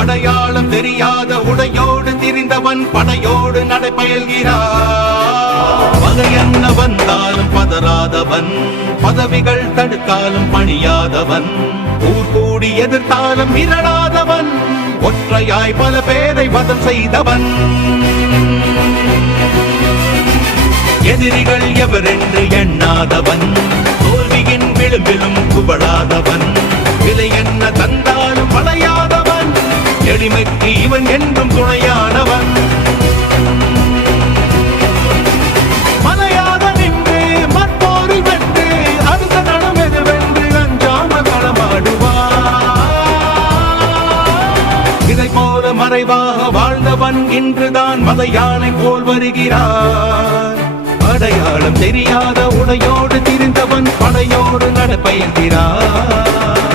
அடையாளம் தெரியாத உடையோடு திரிந்தவன் படையோடு நடைபயல்கிறான். பகையென்ன வந்தாலும் பதறாதவன், பதவிகள் தடுத்தாலும் பணியாதவன், ஊர் கூடி எதிர்த்தாலும் மிரளாதவன், ஒற்றையாய் பல பேரை வதம் செய்தவன். எதிரிகள் எவரென்று எண்ணாதவன், தோல்வியின் விளிம்பிலும் குபடாதவன், விலை என்ன தந்தாலும் வளையாதவன், எளிமைக்கு இவன் என்றும் துணையானவன். மலையாக நின்று மற்போரில் வென்று அடுத்த நடம் எதுவென்று அஞ்சாமல் களமாடுவான். இதை போல மறைவாக வாழ்ந்தவன் இன்றுதான் மத யானை போல் வருகிறான். அடையாளம் தெரியாத உடையோடு திரிந்தவன் படையோடு நடப்பயல்கிறான்.